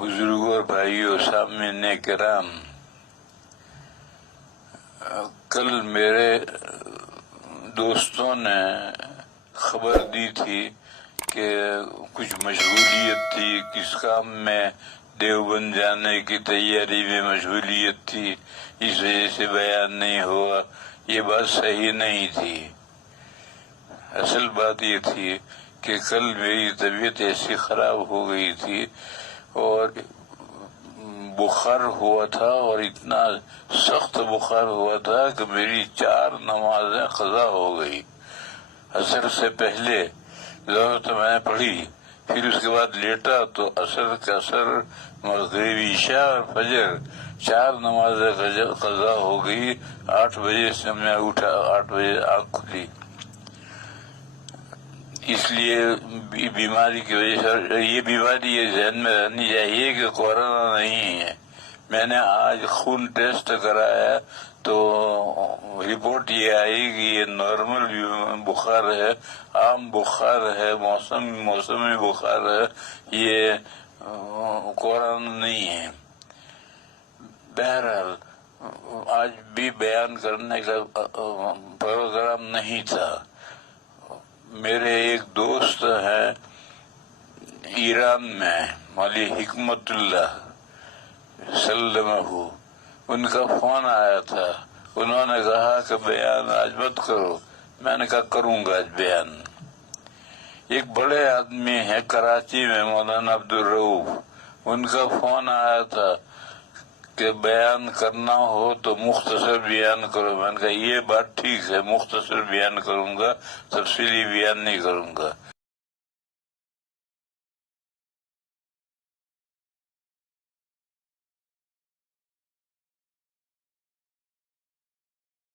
بزرگوں اور بھائیوں، سامعین کرام، کل میرے دوستوں نے خبر دی تھی کہ کچھ مشغولیت تھی، کس کام میں دیوبند جانے کی تیاری میں مشغولیت تھی، اس وجہ سے بیان نہیں ہوا۔ یہ بات صحیح نہیں تھی۔ اصل بات یہ تھی کہ کل میری طبیعت ایسی خراب ہو گئی تھی اور بخار ہوا تھا، اور اتنا سخت بخار ہوا تھا کہ میری 4 نمازیں قضا ہو گئی۔ عصر سے پہلے ظہر تو میں نے پڑھی، پھر اس کے بعد لیٹا تو عصر مغرب عشاء اور فجر 4 نمازیں قضا ہو گئی۔ 8 بجے سے میں اٹھا، 8 بجے آنکھ کھلی۔ اس لیے بیماری کی وجہ سے یہ بیماری یہ ذہن میں رہنی چاہیے کہ کورونا نہیں ہے۔ میں نے آج خون ٹیسٹ کرایا تو رپورٹ یہ آئی کہ یہ نارمل بخار ہے، عام بخار ہے، موسمی بخار ہے، یہ کورونا نہیں ہے۔ بہرحال آج بھی بیان کرنے کا پروگرام نہیں تھا۔ میرے ایک دوست ہیں ایران میں، مولی حکمت اللہ سلمہ، ان کا فون آیا تھا۔ انہوں نے کہا کہ بیان آج مت کرو۔ میں نے کہا کروں گا آج بیان۔ ایک بڑے آدمی ہے کراچی میں، مولانا عبدالرؤف، ان کا فون آیا تھا کہ بیان کرنا ہو تو مختصر بیان کرو۔ میں نے کہا یہ بات ٹھیک ہے، مختصر بیان کروں گا، تفصیلی بیان نہیں کروں گا۔